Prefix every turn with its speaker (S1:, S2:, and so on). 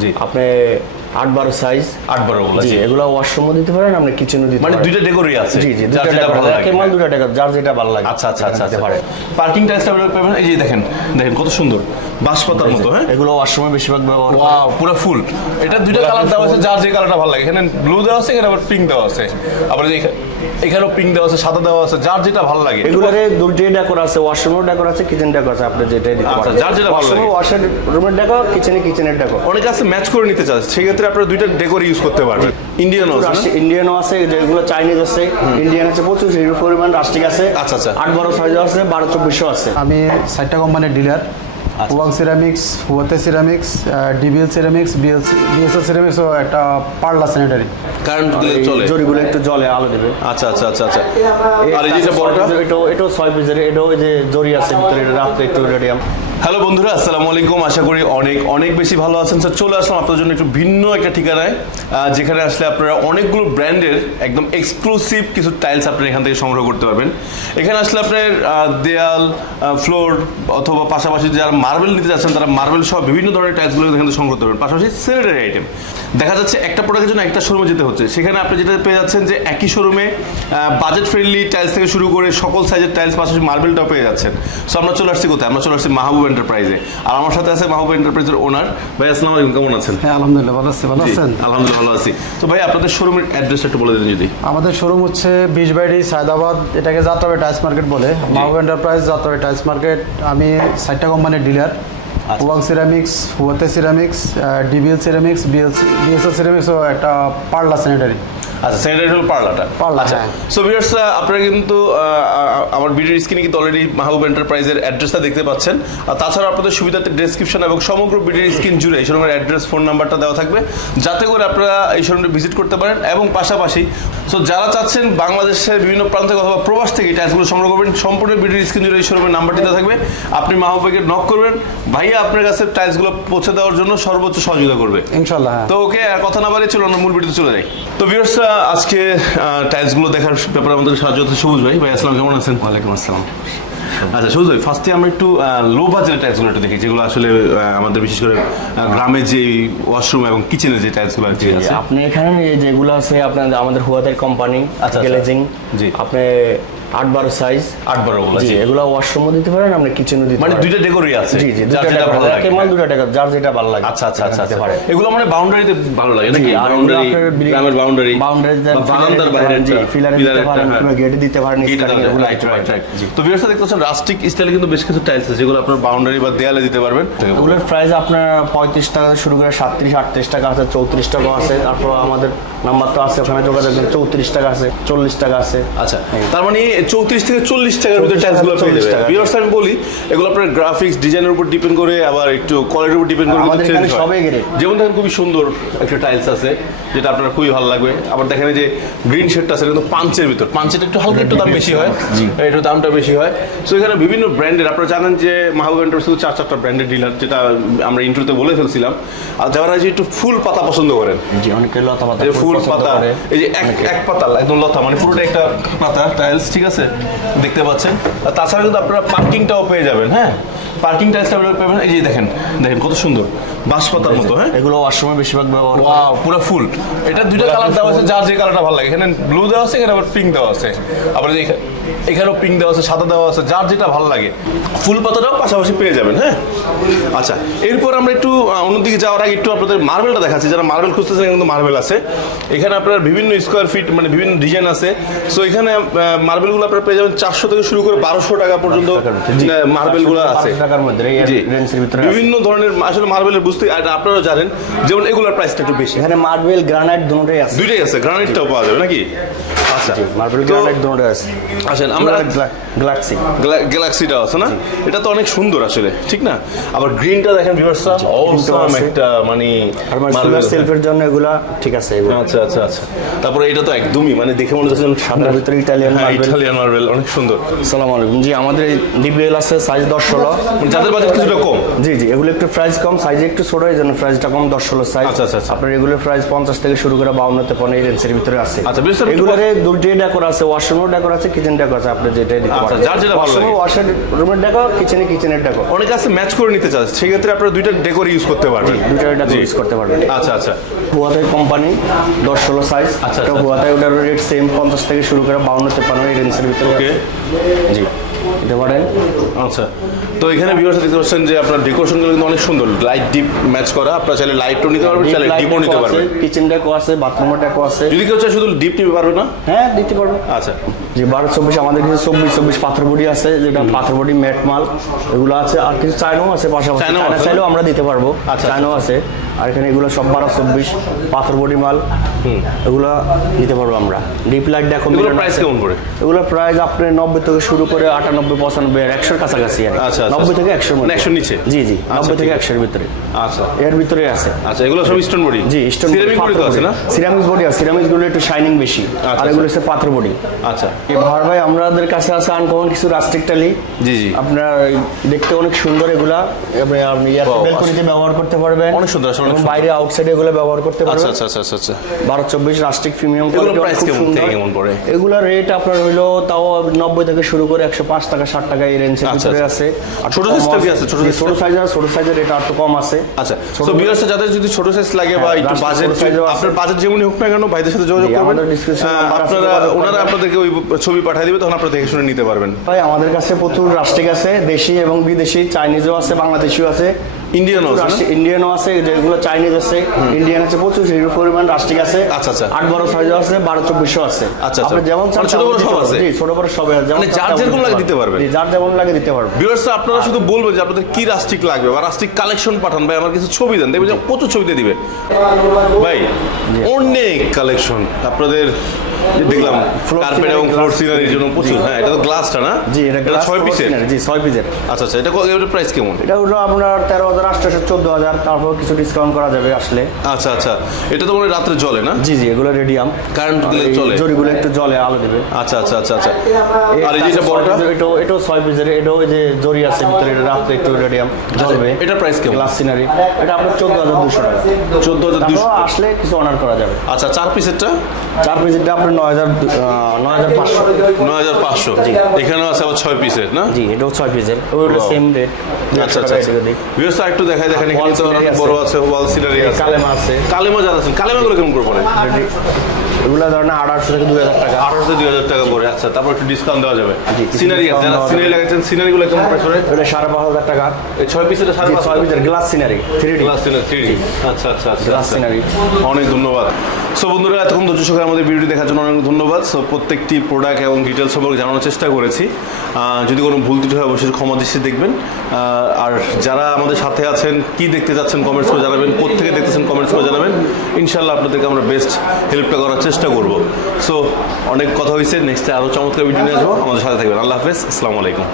S1: জি।
S2: আপনি আট বারো সাইজ
S1: আট বারো
S2: জি এগুলো ওয়াশরুমও দিতে পারেন আপনি কিচেনও দিতে
S1: মানে দুইটা আছে
S2: জি জি
S1: যেটা
S2: ডেকর কেমন দুটা ডেকর যার যেটা ভালো লাগে
S1: আচ্ছা আচ্ছা আচ্ছা আচ্ছা।
S2: পারে
S1: পার্কিং টাইলসটা আপনারা পাবেন এই যে দেখেন দেখেন কত সুন্দর। বাঁশপাতার মতো হ্যাঁ?
S2: এগুলো ওয়াশরুমে বেশিরভাগ ব্যবহার।
S1: ওয়াও পুরো ফুল এটা দুইটা কালার দেওয়া আছে যার যে কালারটা ভালো লাগে। এখানে ব্লু দেওয়া আছে এখানে আবার পিঙ্ক দেওয়া আছে। আবার এখানেও পিঙ্ক দেওয়া আছে সাদা দেওয়া আছে যার যেটা ভালো লাগে।
S2: এগুলোরে দুটোই ডেকর আছে ওয়াশরুমেও ডেকর আছে কিচেন ডেকর আছে আপনি যেটাই দিতে
S1: আচ্ছা,
S2: পারেন।
S1: যার যেটা ভালো লাগে।
S2: ওয়াশার রুমের ডেকর কিচেনে কিচেনের ডেকর
S1: অনেকে আছে ম্যাচ করে নিতে চাচ্ছে সেক্ষেত্রে আপনারা দুইটা ডেকোর ইউজ করতে পারবেন। ইন্ডিয়ান আছে
S2: ইন্ডিয়ানও আছে যেগুলো চাইনিজ আছে। ইন্ডিয়ান আছে প্রচুর হিরো পরিমাণ রাষ্ট্রিক আছে।
S1: আচ্ছা, আচ্ছা।
S2: আট বারো সাইজ আছে বারো চব্বিশও আছে।
S3: আমি সাইটটা কোম্পানির ডিলার ওয়াং ceramics হুয়াতে ceramics DBL ceramics BSL ceramics ও একটা পার্লা স্যানিটারি
S1: কারেন্ট দিলে চলে।
S2: জরিগুলো একটু জলে আলো দেবে।
S1: আচ্ছা আচ্ছা আচ্ছা আচ্ছা। আর এই যে বড়টা?
S2: এটাও ছয় পিসের এটাও ওই যে জরি আছে ভিতরে রাত্রে একটু রেডিয়াম
S1: হ্যালো বন্ধুরা, আসসালামু আলাইকুম। আশা করি অনেক অনেক বেশি ভালো আছেন। স্যার চলে আসলাম আপনার জন্য একটু ভিন্ন একটা ঠিকানায় যেখানে আসলে আপনারা অনেকগুলো ব্র্যান্ডের একদম এক্সক্লুসিভ কিছু টাইলস আপনারা এখান থেকে সংগ্রহ করতে পারবেন। এখানে আসলে আপনার দেয়াল ফ্লোর অথবা পাশাপাশি যারা মার্বেল নিতে যাচ্ছেন, তারা মার্বেল সহ বিভিন্ন ধরনের টাইলসগুলো এখান থেকে সংগ্রহ করতে পারবেন। পাশাপাশি সেনেটারি আইটেম দেখা যাচ্ছে একটা প্রোডাক্টের জন্য একটা শোরুমে যেতে হচ্ছে। সেখানে আপনি যেটা পেয়ে যাচ্ছেন যে একই শোরুমে বাজেট ফ্রেন্ডলি টাইলস থেকে শুরু করে সকল সাইজের টাইলস পাশাপাশি মার্বেলটাও পেয়ে যাচ্ছেন। সো আমরা চলে আসছি কোথায়? আমরা চলে আসছি মাহবুব এন্টারপ্রাইজে আর আমার সাথে আছে মাহবুব এন্টারপ্রাইজের ওনার ভাই আসসালামু আলাইকুম কেমন আছেন?
S3: হ্যাঁ আলহামদুলিল্লাহ ভালো আছে ভালো আছেন?
S1: আলহামদুলিল্লাহ ভালো আছি। তো ভাই আপনাদের শোরুমের অ্যাড্রেসটা একটু বলে দিন যদি।
S3: আমাদের শোরুম হচ্ছে বিশবাড়ি সায়দাবাদ এটাকে যাত্রাবাড়ি টাইলস মার্কেট বলে। Mahbub enterprise Jatrabari tiles market আমি সাইটটা কোম্পানির ডিলার ওয়াং ceramics হুয়াতে ceramics DBL ceramics BLC BSL ceramics ও একটা পার্লা স্যানিটারি
S1: আচ্ছা স্যানিটারি হল পার্লারটা
S3: পার্লার,
S1: আচ্ছা
S3: হ্যাঁ।
S1: সো ভিউয়ার্স আপনারা কিন্তু আমার ভিডিওর স্ক্রিনে কিন্তু অলরেডি মাহবুব এন্টারপ্রাইজের অ্যাড্রেসটা দেখতে পাচ্ছেন। আর তাছাড়া আপনাদের সুবিধাতে ডেসক্রিপশন এবং সমগ্র ভিডিওর স্ক্রিন জুড়ে এই শোরুমের অ্যাড্রেস ফোন নাম্বারটা দেওয়া থাকবে। যাতে করে আপনারা এই শোরুমটি ভিজিট করতে পারেন এবং পাশাপাশি সো যারা চাচ্ছেন বাংলাদেশের বিভিন্ন প্রান্ত থেকে অথবা প্রবাস থেকে এই টাইলসগুলো সংগ্রহ করবেন সম্পূর্ণ ভিডিওর স্ক্রিন জুড়ে এই শোরুমের নাম্বারটি দেওয়া থাকবে। আপনি মাহবুবকে নক করবেন ভাইয়া আপনার কাছে টাইলসগুলো পৌঁছে দেওয়ার জন্য সর্বোচ্চ সহযোগিতা করবে।
S3: ইনশাল্লাহ হ্যাঁ।
S1: তো ওকে আর কথা না বাড়িয়ে চলো আমরা মূল ভিডিওতে চলে যাই। তো ভিউয়ার্সরা আজকে টাইলসগুলো দেখার ব্যাপারে আমাদের সাহায্য হচ্ছে সবুজ ভাই ভাই আসসালাম কেমন আছেন
S2: ওয়ালাইকুম আসসালাম
S1: আচ্ছা সবুজ ভাই ফার্স্টে আমরা একটু লো বাজেটের টাইলসগুলো একটু দেখি যেগুলো আসলে আমাদের বিশেষ করে গ্রামের গ্রামে যে ওয়াশরুম এবং কিচেনের যে টাইলসগুলো আর কি আছে
S2: আপনি এখানে যেগুলো আছে আপনার আমাদের হুয়াদের কোম্পানি
S1: আচ্ছা।
S2: গ্লেজিং
S1: জি।
S2: আপনি আট বারো সাইজ
S1: আট বারো
S2: জি। এগুলো ওয়াশরুমও দিতে পারেন আপনি কিচেনও দিতে
S1: মানে দুইটা ডেকোরি আছে
S2: জি জি দুটো
S1: ভালো লাগে।
S2: কেমন দুটো ডেকর যার যেটা ভালো লাগে
S1: আচ্ছা আচ্ছা আচ্ছা
S2: দিতে
S1: আচ্ছা। এগুলো মানে বাউন্ডারিতে ভালো লাগে নাকি বাউন্ডারি গ্রামের বাউন্ডারি
S2: বাউন্ডারিতে
S1: বারান্দার বাইরে
S2: জি ফিলারে দিতে পারেন কিংবা গেটে দিতে পারেন এগুলো পারেন। জি।
S1: তো ভিউয়ার্সরা দেখতে পাচ্ছেন রাস্টিক স্টাইলে কিন্তু বেশ কিছু টাইলস আছে যেগুলো আপনার বাউন্ডারি বা দেয়ালে দিতে পারবেন।
S2: এগুলোর প্রাইস আপনার পঁয়ত্রিশ টাকা থেকে শুরু করে সাতত্রিশ আটত্রিশ টাকা আছে চৌত্রিশ টাকা আছে। তারপর আমাদের নাম্বার তো আছে ওখানে যোগাযোগ। চৌত্রিশ টাকা আছে চল্লিশ টাকা আছে।
S1: আচ্ছা তার মানে চৌত্রিশ থেকে চল্লিশ টাকার ভিতরে টাইলসগুলো পেয়ে
S2: 40
S1: যাবে
S2: টাকা।
S1: ভিউয়ার্স আমি বলি এগুলো আপনার গ্রাফিক্স ডিজাইনের উপর ডিপেন্ড করে আবার একটু কোয়ালিটির উপর ডিপেন্ড করে। যেমন দেখেন খুবই সুন্দর একটা টাইলস আছে যেটা আপনার খুবই ভালো লাগবে। আবার দেখেন যে গ্রিন শেডটা আছে কিন্তু পাঞ্চের ভিতর। পাঞ্চেটা একটু হালকা একটু দাম বেশি হয়। একটু দামটা বেশি হয়। সো এখানে বিভিন্ন ব্র্যান্ডের আপনারা জানেন যে মাহবুব এন্টার শুধু চার চারটা ব্র্যান্ডের ডিলার যেটা আমরা ইন্ট্রোতে বলে ফেলছিলাম। আর যারা যে একটু ফুল পাতা পছন্দ করেন।
S2: জি অনেকে লতা পাতা
S1: যে ফুল পাতা। এই যে এক এক পাতা একদম লতা মানে পুরোটা একটা পাতা টাইলস ঠিক আছে? দেখতে পাচ্ছেন। আর তাছাড়া কিন্তু আপনারা পার্কিংটাও পেয়ে যাবেন হ্যাঁ? পার্কিং টাইলস পাবেন এই যে দেখেন দেখেন কত সুন্দর। বাঁশপাতার মতো হ্যাঁ?
S2: এগুলো ওয়াশরুমে বেশিরভাগ ব্যবহার।
S1: ওয়াও পুরো ফুল এটা দুইটা কালার দেওয়া আছে যার যে কালারটা ভালো লাগে। এখানে ব্লু দেওয়া আছে এখানে আবার পিঙ্ক দেওয়া আছে। আবার এখানেও পিঙ্ক দেওয়া আছে সাদা দেওয়া আছে যার যেটা ভালো লাগে। ফুল পাতাটাও পাশাপাশি পেয়ে যাবেন হ্যাঁ? আচ্ছা এরপর আমরা একটু অন্যদিকে যাওয়ার আগে একটু আপনাদের মার্বেলটা দেখাচ্ছি। যারা মার্বেল খুঁজতেছেন এখানে কিন্তু মার্বেল আছে। এখানে আপনার বিভিন্ন স্কোয়ার ফিট মানে বিভিন্ন ডিজাইন আছে। সো এখানে মার্বেলগুলো আপনারা পেয়ে যাবেন চারশো থেকে শুরু করে বারোশো টাকা পর্যন্ত মার্বেলগুলো আছে।
S2: 500 মধ্যে এই
S1: জি।
S2: রেঞ্জের ভিতরে আছে।
S1: বিভিন্ন ধরনের আসলে মার্বেলের বুঝতে আর আপনারা জানেন যেমন এগুলোর প্রাইসটা একটু বেশি।
S2: এখানে মার্বেল গ্রানাইট দুটোই আছে।
S1: দুইটাই আছে গ্রানাইটটাও পাওয়া যাবে নাকি? আচ্ছা
S2: মার্বেল গ্রানাইট দুটোই আছে।
S1: আসেন আমরা
S2: গ্লাক্সি
S1: গ্যালাক্সিটা আছে না? এটা তো অনেক সুন্দর আসলে ঠিক না? আবার গ্রিনটা দেখেন ভিউয়ার্সরা অসাম একটা মানে
S2: আর
S1: marble
S2: সোলার
S1: আছে।
S2: সেলফের জন্য এগুলা ঠিক আছে
S1: আচ্ছা আচ্ছা আচ্ছা। তারপরে এটা তো একদমই মানে দেখে মনে হচ্ছে যেন
S2: ভিতরে ইটালিয়ান
S1: হ্যাঁ
S2: মার্বেল
S1: ইটালিয়ান মার্বেল অনেক সুন্দর।
S2: সালাম আলাইকুম। জি আমাদের ডিবিএল আছে সাইজ
S1: মানে যাদের বাজেট কিছুটা কম।
S2: জি জি এগুলো একটু প্রাইস কম সাইজ একটু ছোট এই জন্য প্রাইসটা কম দশ ষোলো সাইজ
S1: আচ্ছা।
S2: আপনার এগুলোর প্রাইস পঞ্চাশ থেকে শুরু করে বাউন্নতে পনেরো এই রেঞ্জের ভিতরে আছে।
S1: আচ্ছা,
S2: এগুলোরে দুটি ডেকর আছে ওয়াশরুমের ডেকোর আছে কিচেন ডেকো আছে আপনি যেটা দিতে
S1: আচ্ছা,
S2: পারেন।
S1: যার যেটা ভালো লাগে।
S2: ওয়াশার রুমের ডেকো কিচেনে কিচেনের ডেকো
S1: অনেক আছে ম্যাচ করে নিতে চান সেক্ষেত্রে আপনারা দুইটা ডেকোর ইউজ করতে পারবেন।
S2: দুইটা
S1: ডেকোর।
S2: ইউজ করতে পারবেন।
S1: আচ্ছা আচ্ছা।
S2: হুয়াতে কোম্পানি দশ ষোলো সাইজ
S1: আচ্ছা,
S2: একটা
S1: আচ্ছা।
S2: ওটার রেট সেম পঞ্চাশ থেকে শুরু করে বাউন্ন তেপান্ন এই রেঞ্জের ভিতরে
S1: ওকে
S2: জি। দিতে পারেন
S1: আচ্ছা। তো এখানে ভিউয়ার্স দেখতে পাচ্ছেন যে আপনার ডেকোরেশনগুলো কিন্তু অনেক সুন্দর। লাইট ডিপ ম্যাচ করা। আপনারা চাইলে লাইটও নিতে পারবেন চাইলে ডিপও নিতে পারবেন।
S2: কিচেন ডেকো আছে বাথরুমের ডেকো আছে।
S1: যদি কেউ চায় শুধু ডিপ নিতে পারবে না?
S2: হ্যাঁ দিতে পারব।
S1: আচ্ছা।
S2: যে বারো চব্বিশ আমাদের কিছু চব্বিশ চব্বিশ পাথর বডি আছে যেটা পাথর বডি ম্যাট মাল এগুলো আছে। আর কিছু চায়নাও আছে পাশাপাশি।
S1: চায়নাও
S2: চাইলেও আমরা দিতে পারব।
S1: আচ্ছা,
S2: চায়নাও আছে। আর এখানে এগুলো সব বারো চব্বিশ পাথর বডি মাল। এগুলো দিতে পারব আমরা। ডিপ লাইট দেখো
S1: প্রাইস কেমন করে?
S2: এগুলো প্রাইস আপনি নব্বই থেকে শুরু করে আটানব্বই পঁচানব্বই আর একশোর কাছাকাছি
S1: আচ্ছা, আচ্ছা,
S2: নব্বই
S1: আচ্ছা।
S2: থেকে একশোর
S1: মানে
S2: মধ্যে
S1: 100 নিচে?
S2: জি জি
S1: আচ্ছা,
S2: নব্বই থেকে একশোর ভিতরে।
S1: আচ্ছা।
S2: এর ভিতরে আছে।
S1: আচ্ছা এগুলো সব স্টোন বডি
S2: জি স্টোন
S1: সিরামিক বডি আছে না?
S2: সিরামিক বডি আছে। সিরামিকগুলো একটু শাইনিং বেশি। আর
S1: আচ্ছা।
S2: এগুলো হচ্ছে পাথর বডি
S1: আচ্ছা।
S2: এই ভার ভাই আমাদের কাছে আছে আনকমন কিছু রাস্টিক টালি
S1: জি, জি।
S2: আপনার দেখতে অনেক সুন্দর এগুলা। আপনি বেলকনিতে ব্যবহার করতে পারবেন।
S1: অনেক সুন্দর,
S2: এবং
S1: সুন্দর।
S2: বাইরে আউটসাইডে এগুলো ব্যবহার করতে
S1: আচ্ছা
S2: পারবেন
S1: আচ্ছা আচ্ছা আচ্ছা আচ্ছা
S2: বারো চব্বিশ রাস্টিক প্রিমিয়াম
S1: এগুলোর price কেমন থেকে কেমন পড়ে?
S2: এগুলোর রেট আপনার হইল তাও নব্বই থেকে শুরু করে একশো পাঁচ টাকা ষাট টাকা এই রেঞ্জের
S1: আচ্ছা,
S2: ভিতরে
S1: আচ্ছা।
S2: আছে আর
S1: ছোট
S2: কম
S1: কি আছে? ছোট?
S2: ছোট সাইজ ছোট সাইজের রেট আর তো কম আছে
S1: আচ্ছা তো ভিউয়ার্স যাদের যদি ছোট সাইজ লাগে বা
S2: হ্যাঁ,
S1: একটু বাজেট
S2: আছে।
S1: আপনার বাজেট যেমনই হোক না কেন ভাইদের সাথে যোগাযোগ করবেন
S2: আছে,
S1: আপনারা ওনারা আপনাদেরকে ওই ছবি পাঠিয়ে দিবে তখন আপনারা দেখে শুনে নিতে পারবেন
S2: ভাই আমাদের কাছে প্রচুর রাষ্ট্রিক আছে দেশি এবং বিদেশি চাইনিজও আছে বাংলাদেশিও আছে
S1: ইন্ডিয়ানও আছে
S2: ইন্ডিয়ানও আছে যেগুলো চাইনিজ আছে ইন্ডিয়ান আছে প্রচুর পরিমাণ রাষ্ট্রিক আছে।
S1: আচ্ছা, আচ্ছা।
S2: আট বারো আছে বারো চব্বিশও আছে।
S1: আচ্ছা,
S2: আপনি
S1: আচ্ছা।
S2: যেমন
S1: মানে ছোট বড় সব আছে?
S2: জি ছোট বড় সব আছে
S1: মানে যার যেরকম লাগে দিতে
S2: পারবেন।
S1: পারবেন।
S2: জি, যার যেমন লাগে দিতে পারবেন
S1: আপনারা শুধু বলবেন যে আপনাদের কি লাগবে বা রাস্টিক কালেকশন পাঠান। ভাই আমার কিছু ছবি দেন। দেখবেন প্রচুর ছবিতে দিবে। ভাই অনেক কালেকশন আপনাদের দেখলাম কার্পেট এবং ফ্লোর সিনারির জন্য প্রচুর। হ্যাঁ এটা তো গ্লাসটা না?
S2: জি এটা
S1: এটা
S2: glass
S1: ছয় পিসের
S2: জি ছয় পিসের
S1: আচ্ছা আচ্ছা এটা এটার প্রাইস কেমন?
S2: এটা হলো আপনার তেরো হাজার আটশোশো চোদ্দ হাজার তারপর কিছু ডিসকাউন্ট করা যাবে আসলে।
S1: আচ্ছা আচ্ছা এটা তো মনে রাত্রে জলে না?
S2: জি জি এগুলো রেডিয়াম
S1: কারেন্ট দিলে চলে
S2: জরিগুলো একটু জলে আলো দেবে।
S1: আচ্ছা আচ্ছা আচ্ছা আচ্ছা। আর এই যে বড়টা?
S2: এটাও এটাও ছয় পিসের এটাও ওই যে জরি আছে ভিতরে এটা রাত্রে একটু রেডিয়াম জ্বলবে।
S1: এটা প্রাইস কেমন?
S2: গ্লাস সিনারি এটা আপনার চোদ্দ হাজার দুশো টাকা।
S1: চোদ্দ হাজার দুশো
S2: আসলে কিছু অনার করা যাবে।
S1: আচ্ছা চার পিসেরটা
S2: চার পিসেরটা আপনার নয় হাজার নয় হাজার পাঁচশো।
S1: নয় হাজার পাঁচশো এখানেও আছে আবার ছয় পিসের না?
S2: জি এটাও ছয় পিসের ওইটা সেম রেট
S1: আচ্ছা আচ্ছা আচ্ছা। একটু দেখাই দেখেন এখানে তো অনেক বড়
S2: আছে।
S1: আছে। ওয়াল সিনারি আছে।
S2: কালেমা আছে।
S1: কালেমা যারা আছেন কালেমাগুলো কেমন করে পড়ে?
S2: এগুলো ধরেন আঠারোশো থেকে দুই হাজার টাকা।
S1: আঠারোশো দুই হাজার টাকা করে আচ্ছা তারপর একটু ডিসকাউন্ট দেওয়া যাবে। সিনারি আছে যারা সিনারি
S2: যাবে।
S1: লাগাচ্ছেন সিনারিগুলো কেমন প্রাইস পড়ে?
S2: এটা সাড়ে পাঁচ হাজার টাকা।
S1: এই ছয় পিসের সাড়ে পাঁচ
S2: ছয় পিসের glass scenery three
S1: glass scenery three আচ্ছা আচ্ছা আচ্ছা আচ্ছা।
S2: scenery।
S1: অনেক ধন্যবাদ। সো বন্ধুরা এতক্ষণ ধৈর্য সহকারে আমাদের ভিডিওটি দেখার জন্য অনেক ধন্যবাদ। সো প্রত্যেকটি প্রোডাক্ট এবং ডিটেলস সম্পর্কে জানানোর চেষ্টা করেছি। যদি কোনো ভুল ত্রুটি হয়, অবশ্যই ক্ষমা দৃষ্টি দেখবেন। আর যারা আমাদের সাথে আছেন, কি দেখতে যাচ্ছেন কমেন্টস করে জানাবেন কোথেকে দেখতেছেন কমেন্টস করে জানাবেন ইনশাল্লাহ আপনাদেরকে আমরা বেস্ট হেল্পটা করার চেষ্টা করব। সো অনেক কথা হয়েছে। নেক্সটে আরও চমৎকার ভিডিও নিয়ে আসব। আমাদের সাথে থাকবেন। আল্লাহ হাফেজ। আসসালামু আলাইকুম।